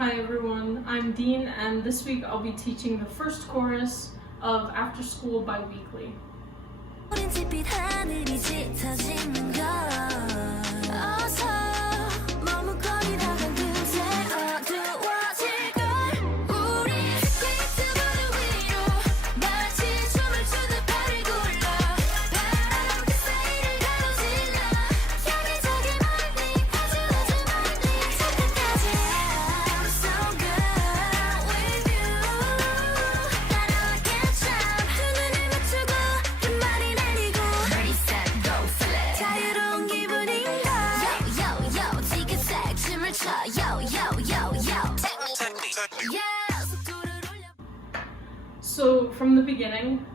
Hi everyone, I'm Dean, and this week I'll be teaching the first chorus of After School by Weeekly. So from the beginning,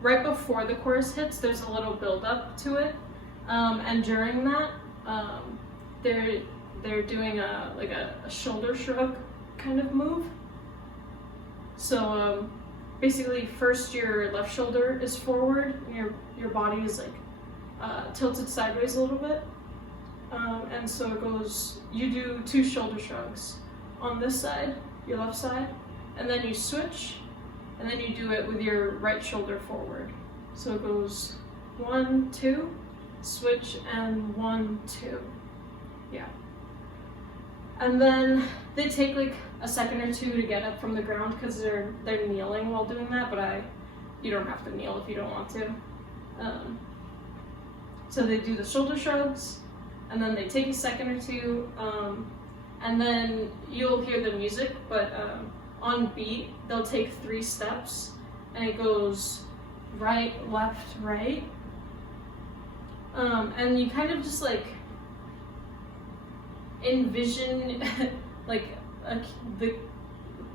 right before the chorus hits, there's a little build up to it, and during that, they're doing a shoulder shrug kind of move. So basically, first your left shoulder is forward, and your body is like tilted sideways a little bit, and so it goes. You do 2 shoulder shrugs on this side, your left side, and then you switch, and then you do it with your right shoulder forward. So it goes 1, 2, switch, and 1, 2. Yeah. And then they take like a second or two to get up from the ground because they're kneeling while doing that, but you don't have to kneel if you don't want to. So they do the shoulder shrugs, and then they take a second or two, and then you'll hear the music, but on beat, they'll take 3 steps, and it goes right, left, right. And you kind of just like envision like the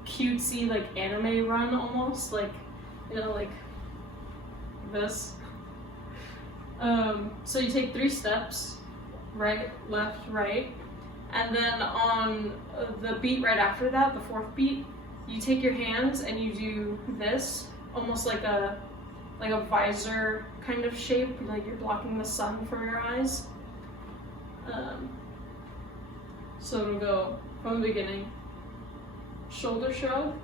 cutesy like anime run almost, like, you know, like this. So you take 3 steps, right, left, right, and then on the beat right after that, the 4th beat, you take your hands and you do this, almost like a visor kind of shape, like you're blocking the sun from your eyes. So it'll go from the beginning, shoulder shrug,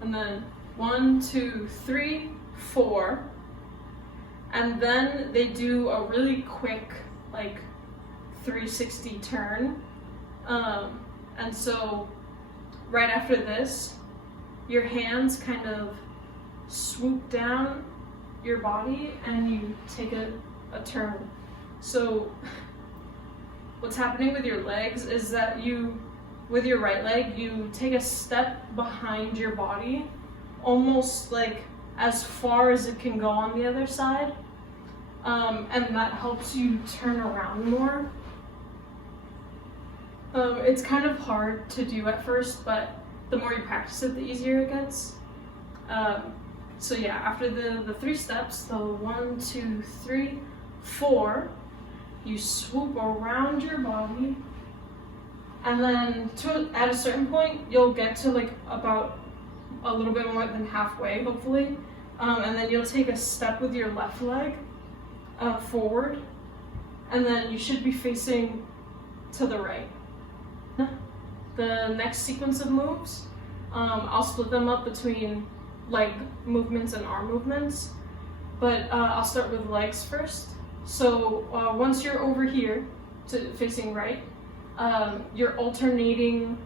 and then 1, 2, 3, 4, and then they do a really quick like 360 turn. And so right after this, your hands kind of swoop down your body and you take a turn. So what's happening with your legs is that with your right leg, you take a step behind your body, almost like as far as it can go on the other side. And that helps you turn around more. It's kind of hard to do at first, but the more you practice it, the easier it gets. So yeah, after the 3 steps, the 1, 2, 3, 4, you swoop around your body, and then at a certain point, you'll get to like about a little bit more than halfway, hopefully, and then you'll take a step with your left leg forward, and then you should be facing to the right. The next sequence of moves, I'll split them up between leg movements and arm movements, but I'll start with legs first. So once you're over here facing right, you're alternating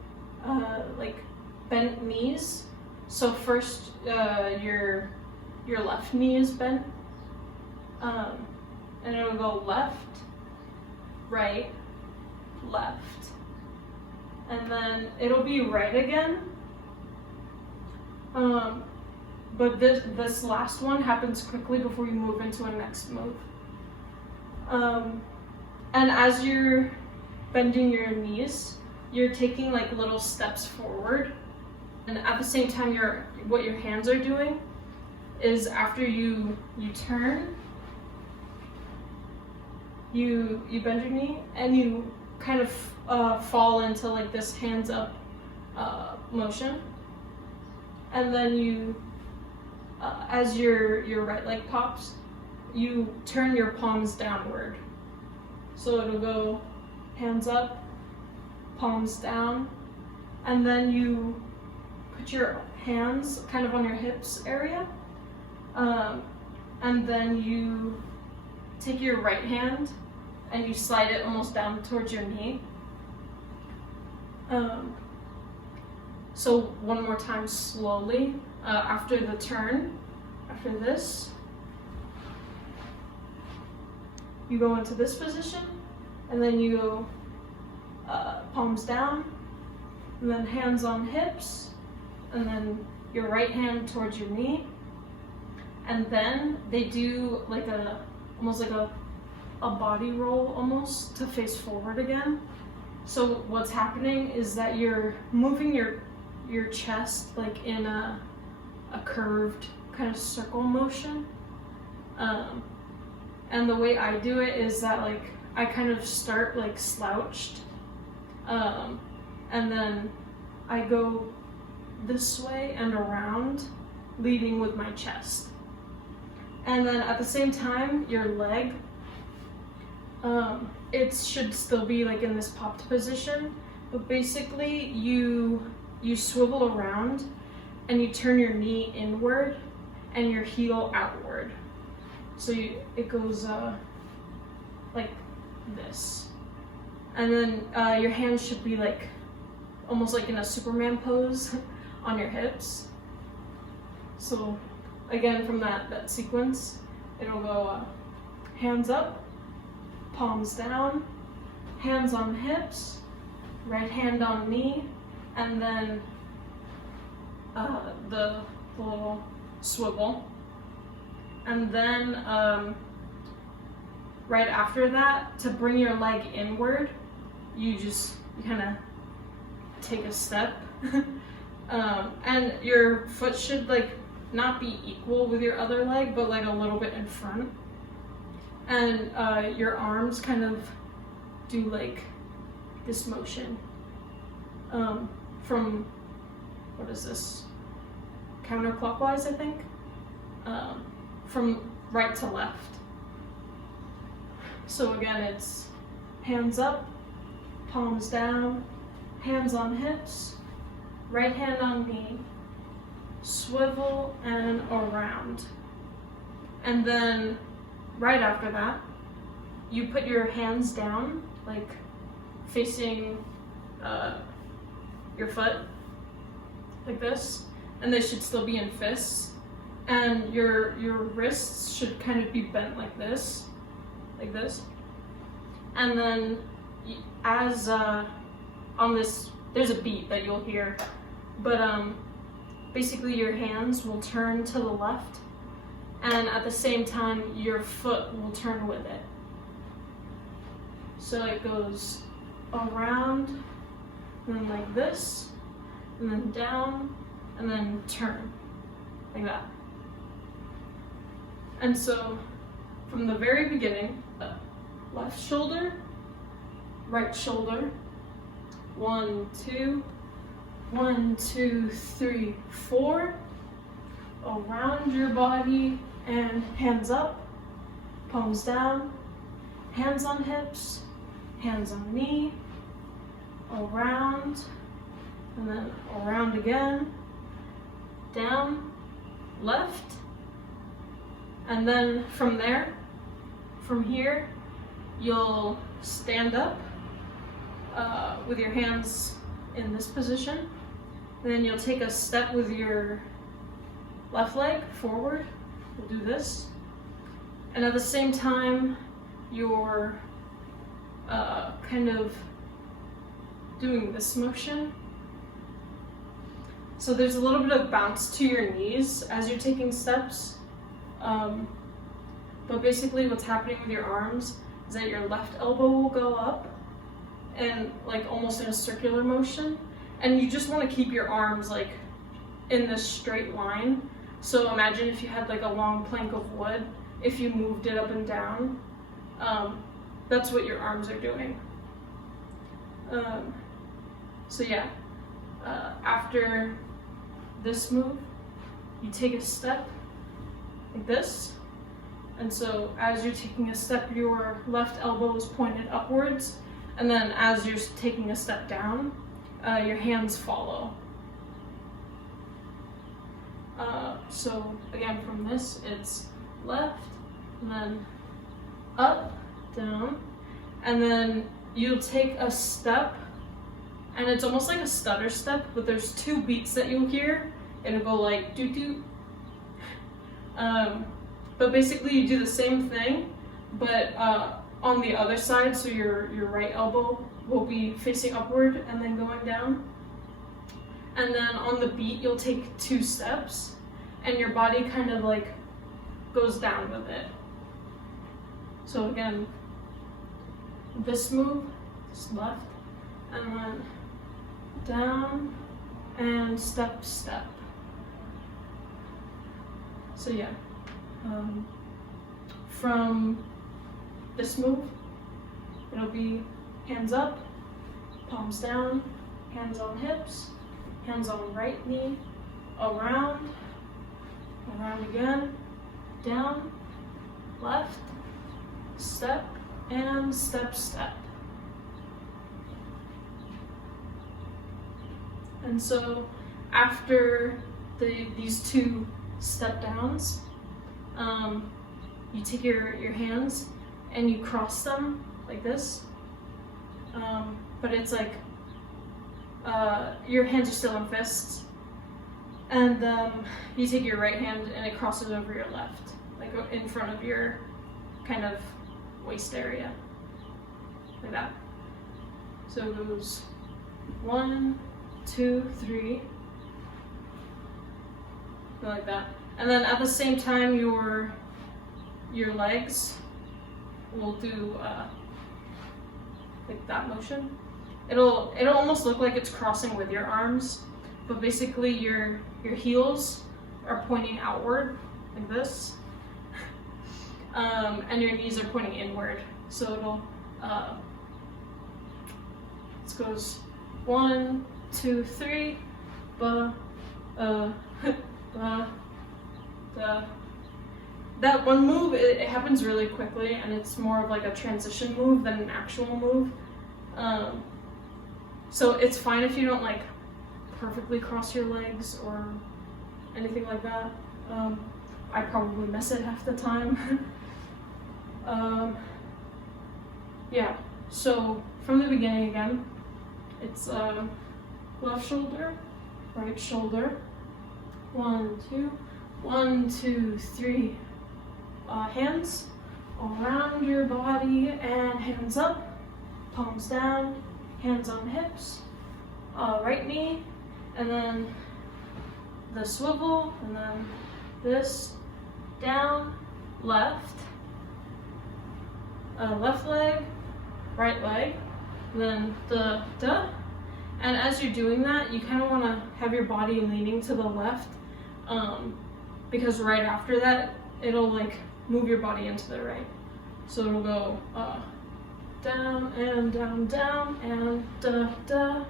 like bent knees. So first your left knee is bent, and it'll go left, right, left. And then it'll be right again. But this last one happens quickly before you move into a next move. And as you're bending your knees, you're taking like little steps forward. And at the same time, what your hands are doing is after you turn, you bend your knee and you kind of fall into like this hands up motion, and then you as your right leg pops, you turn your palms downward. So it'll go hands up, palms down, and then you put your hands kind of on your hips area, and then you take your right hand and you slide it almost down towards your knee. So one more time slowly, after the turn, after this, you go into this position, and then you go palms down, and then hands on hips, and then your right hand towards your knee, and then they do like almost like a body roll almost to face forward again. So what's happening is that you're moving your chest like in a curved kind of circle motion. And the way I do it is that like I kind of start like slouched, and then I go this way and around, leading with my chest. And then at the same time, your leg, it should still be like in this popped position, but basically you swivel around and you turn your knee inward and your heel outward. So it goes like this. And then your hands should be like almost like in a Superman pose on your hips. So again, from that sequence, it'll go hands up, palms down, hands on hips, right hand on knee, and then the little swivel. And then right after that, to bring your leg inward, you kind of take a step. And your foot should like not be equal with your other leg, but like a little bit in front. And your arms kind of do like this motion from, what is this? Counterclockwise, I think. From right to left. So again, it's hands up, palms down, hands on hips, right hand on knee, swivel and around. And then right after that, you put your hands down, like facing your foot, like this, and they should still be in fists. And your wrists should kind of be bent like this. And then as on this, there's a beat that you'll hear, but basically your hands will turn to the left, and at the same time your foot will turn with it. So it goes around, and then like this, and then down, and then turn, like that. And so from the very beginning, left shoulder, right shoulder, 1, 2, 1, 2, 3, 4, around your body, and hands up, palms down, hands on hips, hands on knee, around, and then around again, down, left, and then from there, from here, you'll stand up with your hands in this position. Then you'll take a step with your left leg forward. We'll do this. And at the same time, you're kind of doing this motion. So there's a little bit of bounce to your knees as you're taking steps. But basically what's happening with your arms is that your left elbow will go up and like almost in a circular motion. And you just want to keep your arms like in this straight line. So imagine if you had like a long plank of wood, if you moved it up and down, that's what your arms are doing. So yeah, after this move, you take a step like this. And so as you're taking a step, your left elbow is pointed upwards, and then as you're taking a step down, your hands follow. So again, from this, it's left, and then up, down, and then you'll take a step, and it's almost like a stutter step, but there's 2 beats that you'll hear. It'll go like doot doot. But basically you do the same thing, but on the other side, so your right elbow will be facing upward and then going down. And then on the beat, you'll take 2 steps, and your body kind of like goes down with it. So again, this move, just left, and then down, and step, step. So yeah, from this move, it'll be hands up, palms down, hands on hips, hands on right knee, around again, down, left, step, and step, step. And so after these 2 step downs, you take your hands and you cross them like this, but it's like your hands are still in fists, and you take your right hand and it crosses over your left, like in front of your kind of waist area, like that. So it goes 1, 2, 3, like that. And then at the same time, your legs will do like that motion. It'll almost look like it's crossing with your arms, but basically your heels are pointing outward like this, and your knees are pointing inward. So it goes 1, 2, 3, ba, ba, da. That one move, it happens really quickly, and it's more of like a transition move than an actual move. So it's fine if you don't like perfectly cross your legs or anything like that. I probably miss it half the time. Yeah, so from the beginning again, it's left shoulder, right shoulder, 1, 2, 1, 2, 3, hands around your body and hands up, palms down, hands on hips, right knee, and then the swivel, and then this, down, left, left leg, right leg, then the da. And as you're doing that, you kind of want to have your body leaning to the left, because right after that, it'll like move your body into the right. So it'll go down and down, down, and da, da.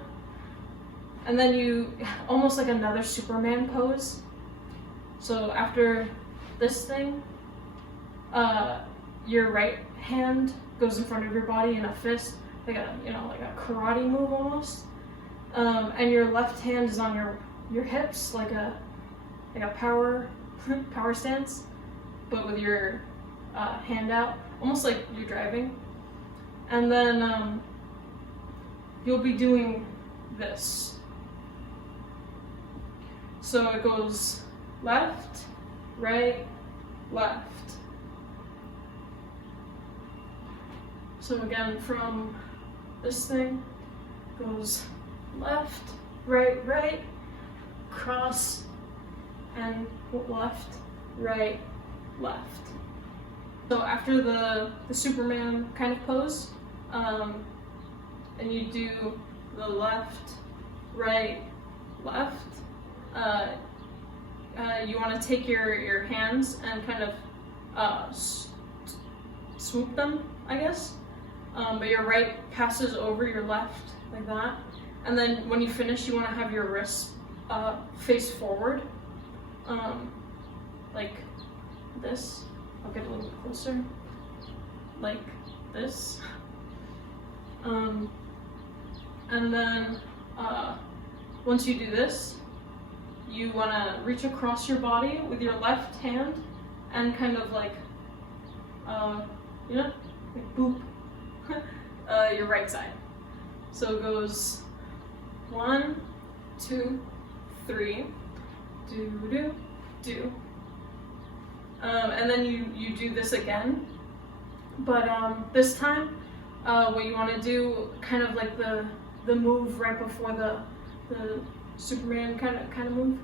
And then you, almost like another Superman pose. So after this thing, your right hand goes in front of your body in a fist, like a, like a karate move almost. And your left hand is on your hips, like a power stance, but with your hand out, almost like you're driving. And then you'll be doing this. So it goes left, right, left. So again, from this thing, goes left, right, right, cross, and left, right, left. So after the Superman kind of pose, and you do the left, right, left, you want to take your hands and kind of swoop them, I guess. But your right passes over your left, like that. And then when you finish, you want to have your wrists face forward, like this. I'll get a little bit closer, like this. And then once you do this, you want to reach across your body with your left hand and kind of like, like boop, your right side. So it goes 1, 2, 3, do. And then you do this again, but this time, what you want to do, kind of like the move right before the Superman kind of move,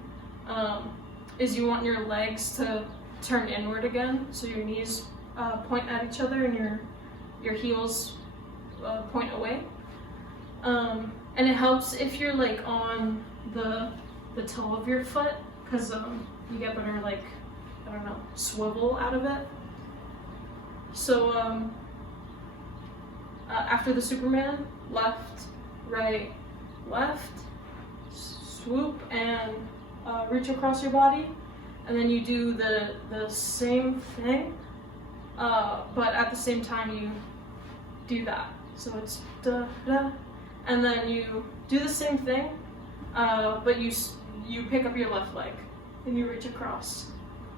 is you want your legs to turn inward again, so your knees point at each other and your heels point away. And it helps if you're like on the toe of your foot, because you get better, like, I don't know, swivel out of it. So after the Superman, left, right, left, swoop and reach across your body, and then you do the same thing, but at the same time you do that. So it's da da, and then you do the same thing, but you pick up your left leg and you reach across.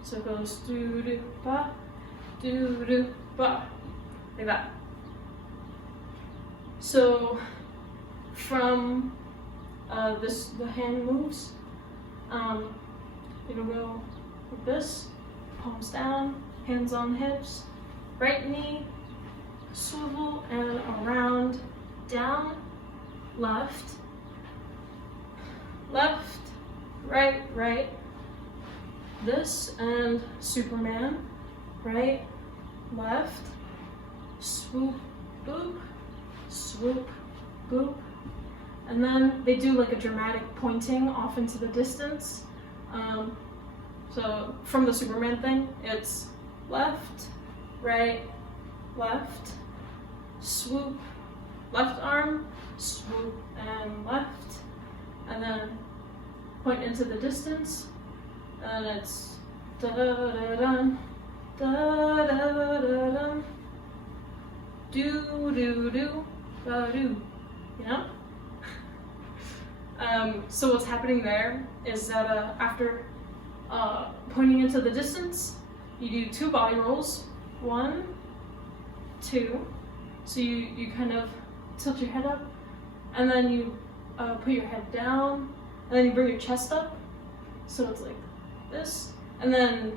So it goes do do ba, like that. So from the hand moves, it'll go like this, palms down, hands on hips, right knee, swivel and around, down, left, right, this, and Superman, right, left, swoop, boop, and then they do like a dramatic pointing off into the distance. So from the Superman thing, it's left, right, left, swoop, left arm, swoop and left, and then point into the distance, and it's da da da da da da da da, do da do, you know. So what's happening there is that after pointing into the distance, you do 2 body rolls, 1, 2. So you kind of tilt your head up, and then you put your head down, and then you bring your chest up. So it's like this, and then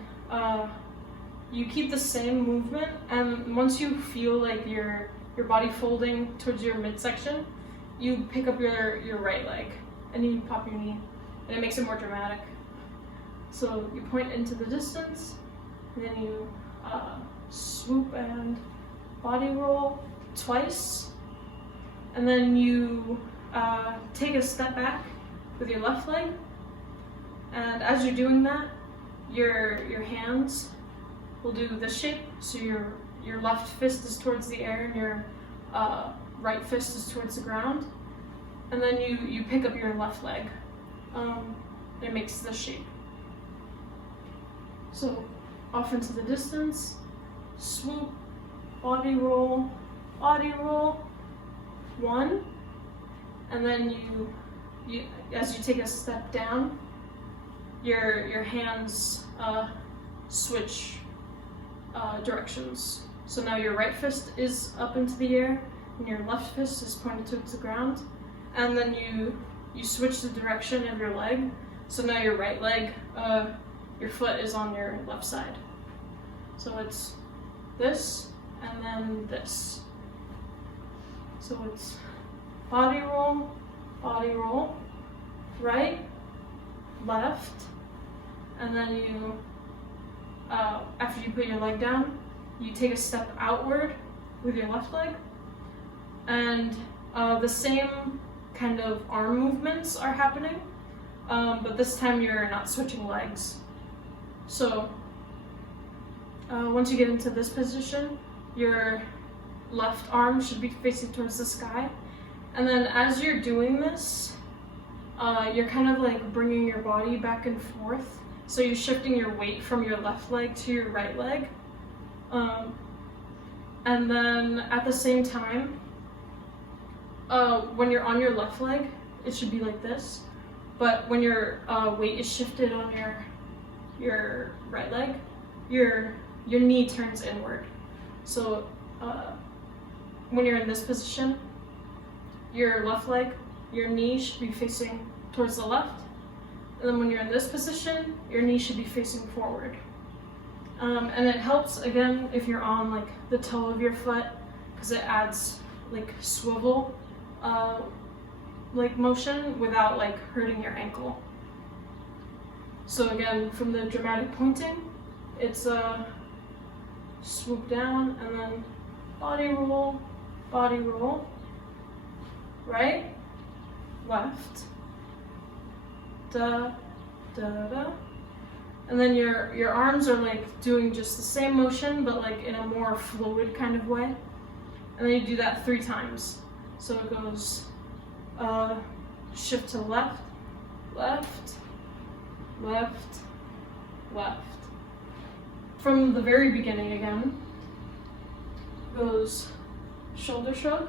you keep the same movement, and once you feel like your body folding towards your midsection, you pick up your right leg, and you pop your knee, and it makes it more dramatic. So you point into the distance, and then you swoop and body roll twice, and then you take a step back with your left leg, and as you're doing that, your hands will do this shape. So your left fist is towards the air, and your right fist is towards the ground, and then you pick up your left leg. It makes this shape. So off into the distance, swoop, body roll, 1, and then you as you take a step down, your hands switch directions. So now your right fist is up into the air, and your left fist is pointed towards the ground, and then you switch the direction of your leg. So now your right leg, your foot is on your left side. So it's this, and then this. So it's body roll, right, left, and then you, after you put your leg down, you take a step outward with your left leg, and the same kind of arm movements are happening, but this time you're not switching legs. So once you get into this position, your left arm should be facing towards the sky, and then as you're doing this, you're kind of like bringing your body back and forth. So you're shifting your weight from your left leg to your right leg, and then at the same time, when you're on your left leg, it should be like this. But when your weight is shifted on your right leg, your knee turns inward. So when you're in this position, your left leg, your knee should be facing towards the left. And then when you're in this position, your knee should be facing forward. And it helps, again, if you're on like the toe of your foot, because it adds like swivel like motion without like hurting your ankle. So again, from the dramatic pointing, it's swoop down and then body roll, right, left, da, da, da. And then your arms are like doing just the same motion, but like in a more fluid kind of way. And then you do that 3 times. So it goes shift to left, left, left, left. From the very beginning again, goes shoulder shrug,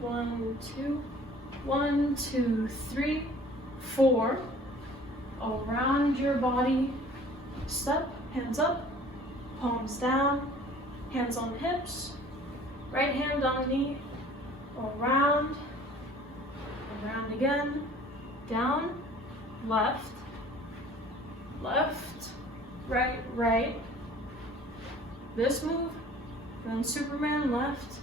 1, 2, 1, 2, 3, 4. Around your body, step, hands up, palms down, hands on hips, right hand on knee, around again, down, left, right, this move, then Superman, left,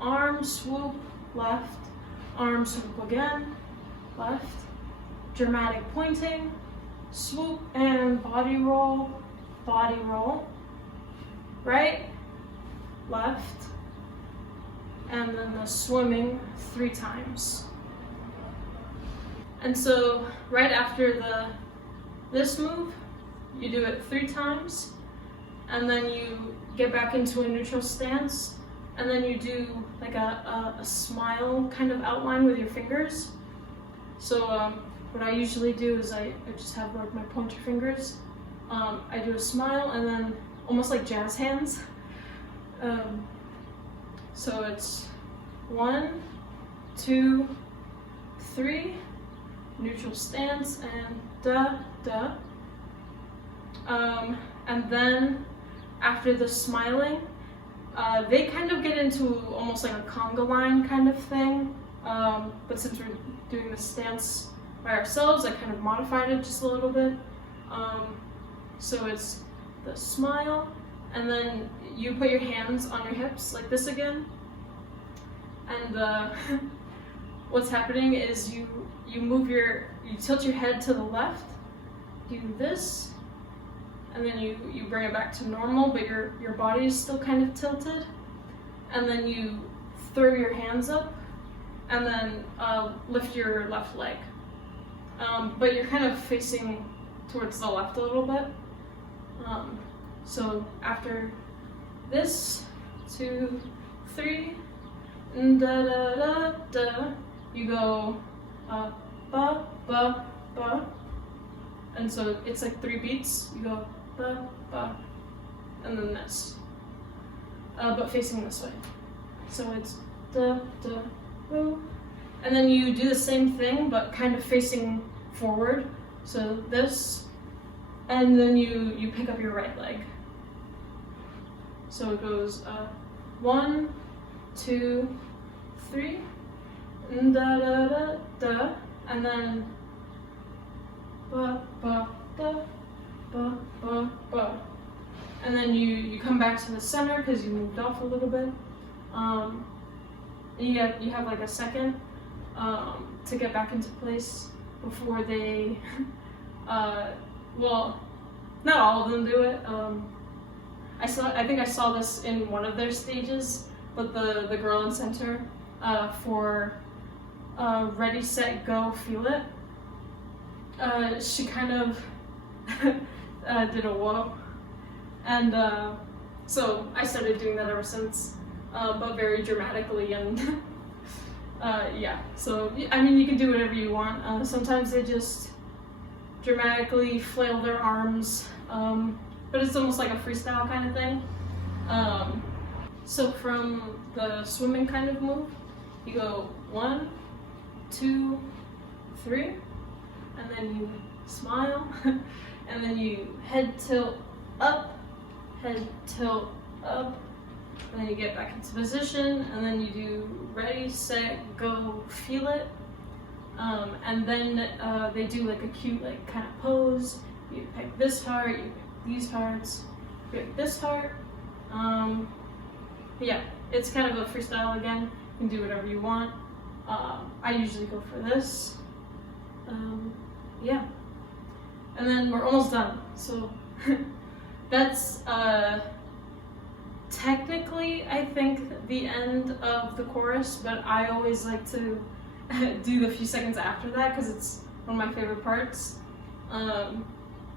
arm swoop, left, arm swoop again, left, dramatic pointing, swoop and body roll, right, left, and then the swimming 3 times. And so right after this move, you do it 3 times, and then you get back into a neutral stance, and then you do like a smile kind of outline with your fingers. So what I usually do is I just have like my pointer fingers. I do a smile and then almost like jazz hands. So it's 1, 2, 3, neutral stance and da, da. And then after the smiling, they kind of get into almost like a conga line kind of thing. But since we're doing the stance by ourselves, I kind of modified it just a little bit. So it's the smile, and then you put your hands on your hips like this again. And what's happening is you tilt your head to the left, do this, and then you bring it back to normal, but your body is still kind of tilted. And then you throw your hands up, and then lift your left leg. But you're kind of facing towards the left a little bit. So after this, 2, 3, da da da da, you go ba ba ba, and so it's like 3 beats. You go ba ba, and then this, but facing this way. So it's da da. And then you do the same thing, but kind of facing forward. So this, and then you pick up your right leg. So it goes 1, 2, 3, da da da da, and then ba ba da, ba ba ba, and then you come back to the center because you moved off a little bit. You have like a second to get back into place before they, well, not all of them do it. I think I saw this in one of their stages, but the girl in center for Ready, Set, Go, Feel It, she kind of did a whoa, and so I started doing that ever since. But very dramatically, and yeah, so I mean, you can do whatever you want. Sometimes they just dramatically flail their arms, but it's almost like a freestyle kind of thing. So from the swimming kind of move, you go 1, 2, 3, and then you smile, and then you head tilt up, head tilt up, and then you get back into position, and then you do ready, set, go, feel it. And then they do like a cute like kind of pose. You pick this heart, you pick these hearts, you pick this heart. Yeah, it's kind of a freestyle again. You can do whatever you want. I usually go for this. Yeah. And then we're almost done. So that's technically, I think, the end of the chorus, but I always like to do the few seconds after that because it's one of my favorite parts.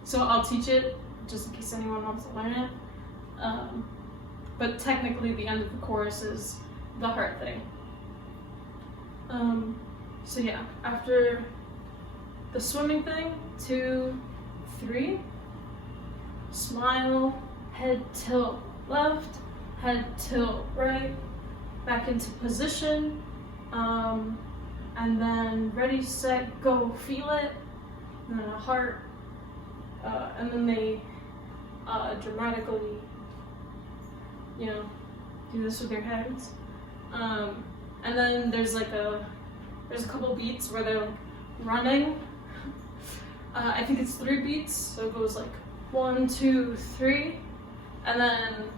So I'll teach it just in case anyone wants to learn it. But technically the end of the chorus is the heart thing. So yeah, after the swimming thing, 2, 3, smile, head tilt left, head tilt right, back into position, and then ready, set, go, feel it, and then a heart, and then they dramatically, do this with their hands. And then there's a couple beats where they're like running. I think it's 3 beats, so it goes like 1, 2, 3, and then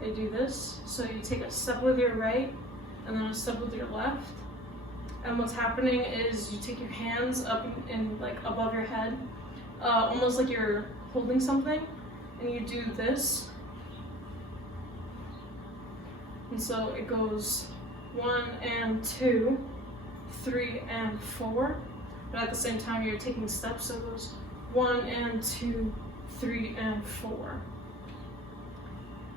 they do this. So you take a step with your right, and then a step with your left. And what's happening is you take your hands up in like above your head, almost like you're holding something, and you do this. And so it goes 1 and 2, 3 and 4, but at the same time you're taking steps, so it goes 1 and 2, 3 and 4.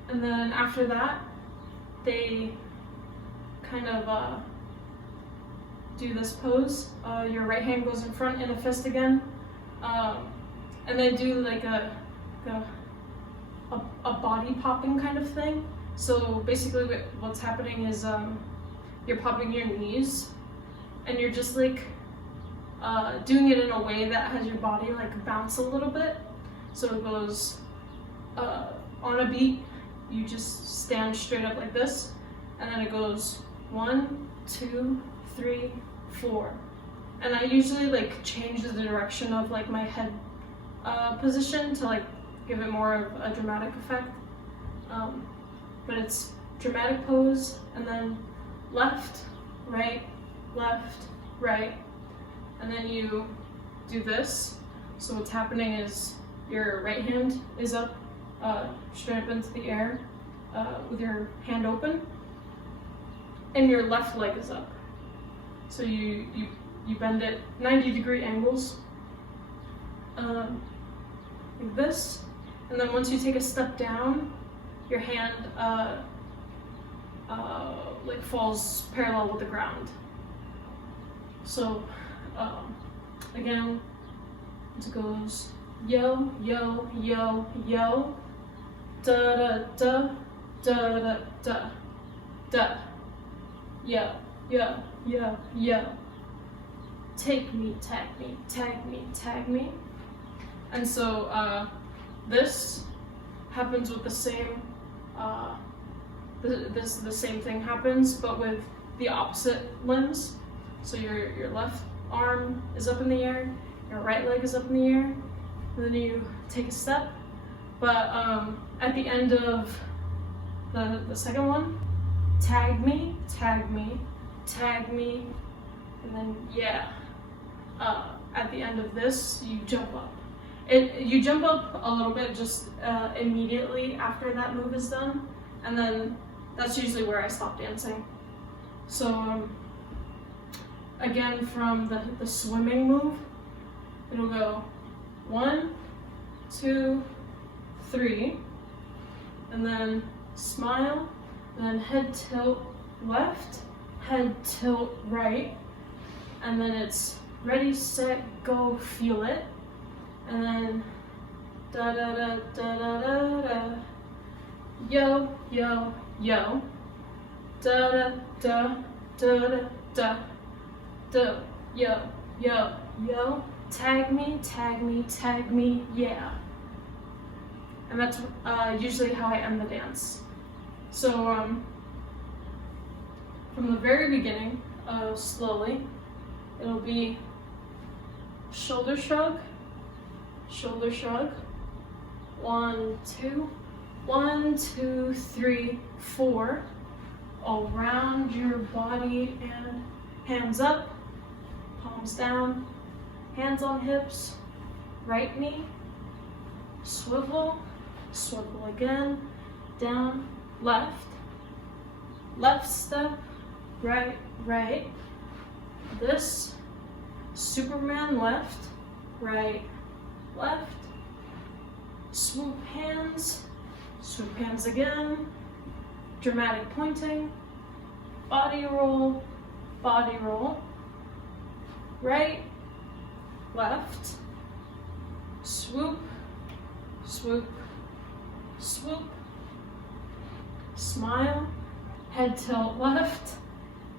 And then after that, they kind of do this pose. Your right hand goes in front in a fist again, and they do like a body popping kind of thing. So basically what's happening is you're popping your knees, and you're just like doing it in a way that has your body like bounce a little bit. So it goes on a beat, you just stand straight up like this, and then it goes 1, 2, 3, 4. And I usually like change the direction of like my head position to like give it more of a dramatic effect. But it's dramatic pose, and then left, right, and then you do this. So what's happening is your right hand is up, straight up into the air, with your hand open, and your left leg is up. So you bend it 90-degree angles, like this, and then once you take a step down, your hand like falls parallel with the ground. So again, it goes yo, yo, yo, yo, da da da, da da da, da, yo, yo, yo, yo, take me, tag me, tag me, tag me. And so this happens with the same, the same thing happens, but with the opposite limbs. So your left arm is up in the air, your right leg is up in the air, and then you take a step. But at the end of the second one, tag me, tag me, tag me, and then yeah, at the end of this, you jump up. You jump up a little bit just immediately after that move is done, and then that's usually where I stop dancing. So again, from the swimming move, it'll go 1, 2, 3, and then smile, and then head tilt left, head tilt right, and then it's ready, set, go, feel it. And then da da da da da da da yo, yo, yo. Da da da da da da da. Yo, yo, yo. Tag me, tag me, tag me, yeah. And that's usually how I end the dance. So from the very beginning, slowly, it'll be shoulder shrug, shoulder shrug. 1, 2, 1, 2, 3, 4. Around your body and hands up, palms down, hands on hips, right knee, swivel, swivel again, down, left, left step, right, right. This, Superman left, right, left, swoop hands again, dramatic pointing, body roll, right, left, swoop, swoop, swoop, smile, head tilt left,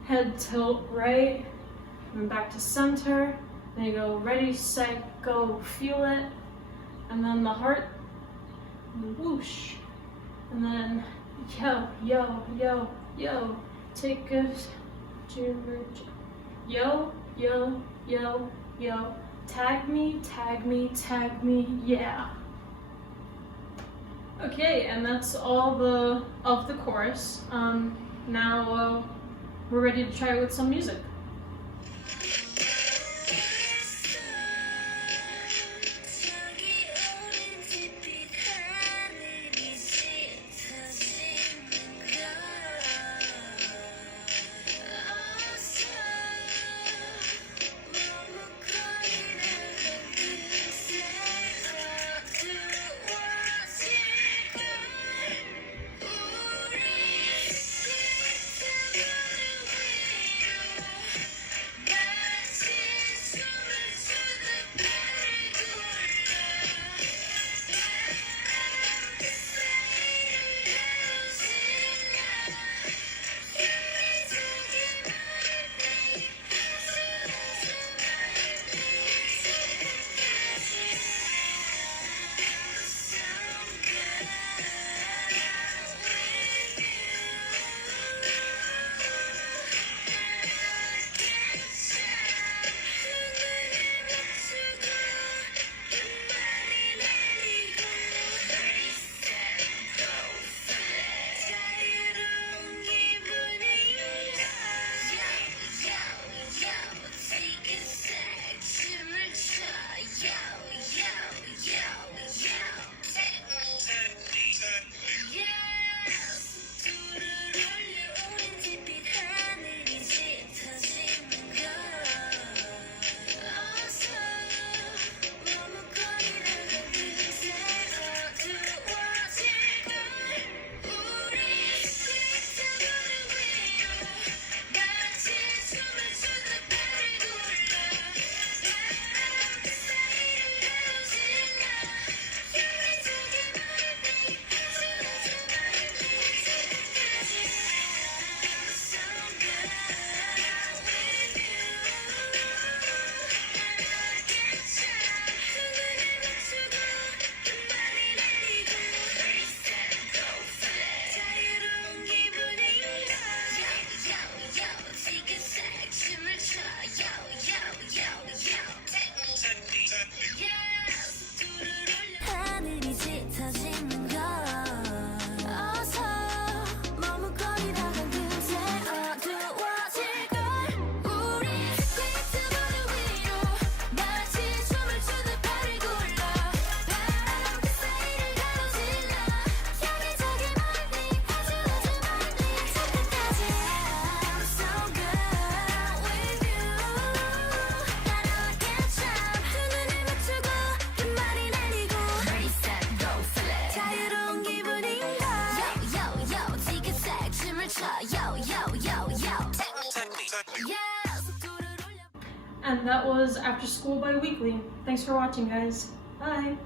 head tilt right, and back to center. Then you go ready, set, go, feel it, and then the heart, whoosh, and then yo, yo, yo, yo, take a yo, yo, yo, yo, tag me, tag me, tag me, yeah. Okay, and that's all of the chorus. Now we're ready to try it with some music. And that was After School by Weeekly. Thanks for watching, guys. Bye!